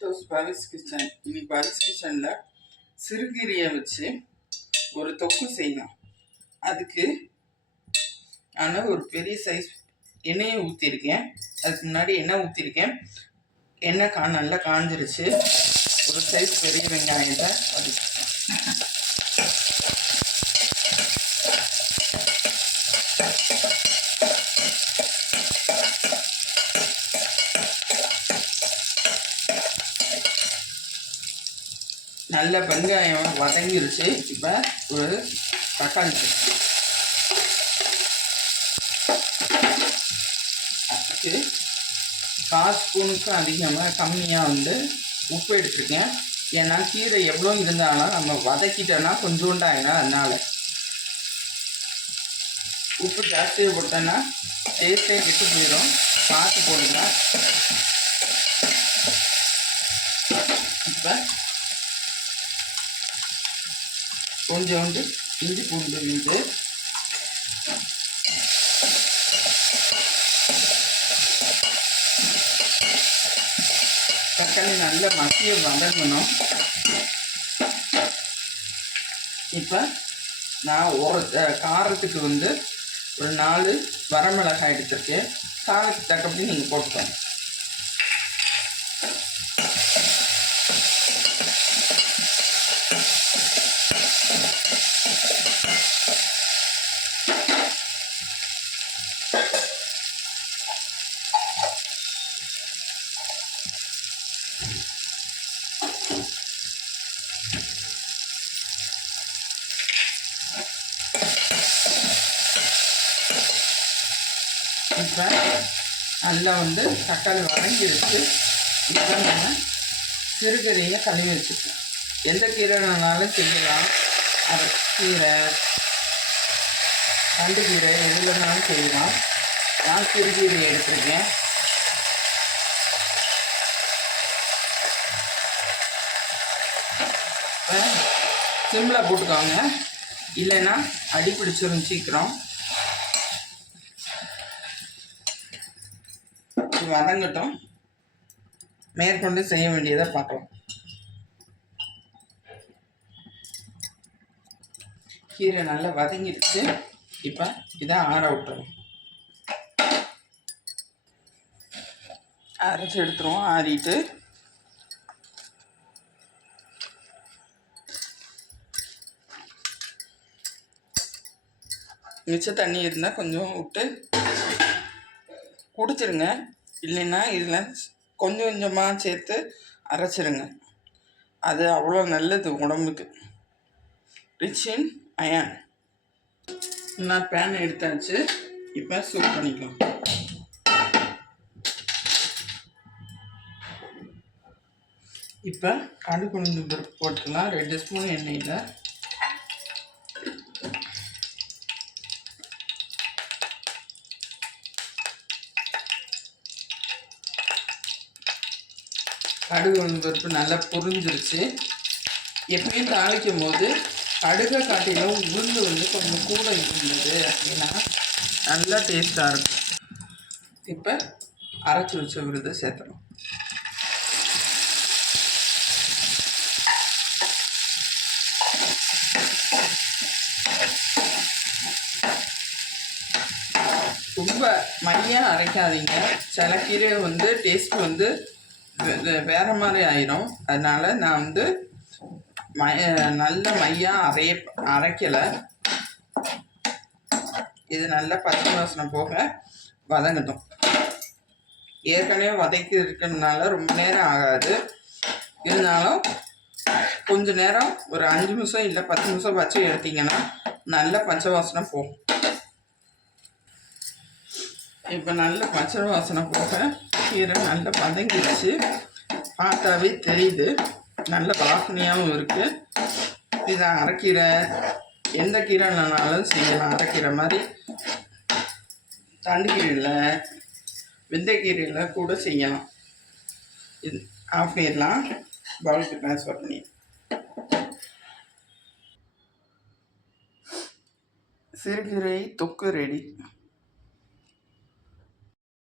Dose Paris Kitchen இன்னைக்கு Paris கிச்சனில் சிறுகீரியை வச்சு ஒரு தொக்கு செய்யலாம் அதுக்கு ஆனால் ஒரு பெரிய சைஸ் எண்ணெயை ஊற்றிருக்கேன் அதுக்கு முன்னாடி எண்ணெய் ஊற்றிருக்கேன் எண்ணெய் கா நல்லா காஞ்சிருச்சு. ஒரு சைஸ் பெரிய வெங்காயத்தை அது நல்ல வெங்காயம் வதங்கிருச்சு. இப்போ ஒரு தக்காளி சட்னி அதுக்கு கால் ஸ்பூனுக்கு அதிகமாக கம்மியாக வந்து உப்பு எடுத்துருக்கேன். ஏன்னா கீரை எவ்வளோ இருந்தாலும் நம்ம வதக்கிட்டோன்னா கொஞ்சோண்டாயினா அதனால். உப்பு ஜாஸ்தியாக போட்டோன்னா டேஸ்ட்டே கெட்டு போயிடும். பார்த்து போடுங்க. இப்போ கொஞ்சோண்டு இஞ்சி பூண்டு விழுது தக்காளி நல்லா மசிய வதங்கணும். இப்போ நான் ஒரு காரத்துக்கு வந்து ஒரு நாலு வரமிளகாய் எடுத்திருக்கேன். காரத்துக்கு தக்கப்படி நீங்கள் போட்டுக்கோங்க. இப்போ நல்லா வந்து தக்காளி வதங்கிருச்சு இப்போ நம்ம சிறுகீரையை கழுவி வச்சுக்கலாம். எந்த கீரைனாலும் செய்யலாம். அரை கீரை தண்டு கீரை எதுலனாலும் செய்யலாம். நான் சிறுகீரை எடுத்திருக்கேன். இப்போ சிம்மில் போட்டுக்கோங்க. இல்லைன்னா அடி பிடிச்சிரும் சீக்கிரம். அது வதங்கட்டும். மேற்கொண்டு செய்ய வேண்டியதை பார்க்கலாம். கீரை நல்லா வதங்கிடுச்சு. இப்போ இதை ஆற விட்டுறோம். அரைச்சி எடுத்துருவோம் ஆறிட்டு. மிச்ச தண்ணி இருந்தால் கொஞ்சம் விட்டு குடிச்சிருங்க. இல்லைன்னா இதில் கொஞ்சம் கொஞ்சமாக சேர்த்து அரைச்சிருங்க. அது அவ்வளோ நல்லது உடம்புக்கு. ரிச் இன் அயன் நான் பேன் எடுத்தாச்சு. இப்போ சூப் பண்ணிக்கலாம். இப்போ கடுகு உளுந்து பருப்பு போட்டுக்கலாம். ரெண்டு ஸ்பூன் எண்ணெயில். கடுகு உளுந்து நல்லா புரிஞ்சிருச்சு. எப்பயும் தாளிக்கும் போது கடுகை காட்டிலும் உளுந்து வந்து கொஞ்சம் கூட இருந்தது அப்படின்னா நல்லா டேஸ்ட்டாக இருக்கும். இப்போ அரைச்சி வச்ச விருதை சேர்த்துறோம் ரொம்ப மையாக அரைக்காதீங்க. சில கீரை வந்து டேஸ்ட் வந்து வேற மாதிரி ஆயிரும் அதனால நான் வந்து மைய நல்ல மையாக அரைய அரைக்கலை. இது நல்லா பச்சை வாசனை போக வதங்கட்டும். ஏற்கனவே வதக்கி இருக்கிறதுனால ரொம்ப நேரம் ஆகாது. இருந்தாலும் கொஞ்ச நேரம் ஒரு அஞ்சு நிமிஷம் இல்லை பத்து நிமிஷம் வச்சு எடுத்தீங்கன்னா நல்ல பச்சை வாசனை போகும். இப்போ நல்ல பச்சை வாசனை போக கீரை நல்லா பதங்கிடுச்சு. பார்த்தாவே தெரியுது. நல்ல வாசனையாகவும் இருக்குது இதை அரைக்கீரை. எந்த கீரைனாலும் செய்யலாம். அரைக்கீரை மாதிரி தண்டுக்கீரையில் வெந்தக்கீரையில் கூட செய்யலாம். இது ஆஃப் பண்ணிடலாம் பவுலுக்கு ட்ரான்ஸ்ஃபர் பண்ணி சிறுகீரை தொக்கு ரெடி.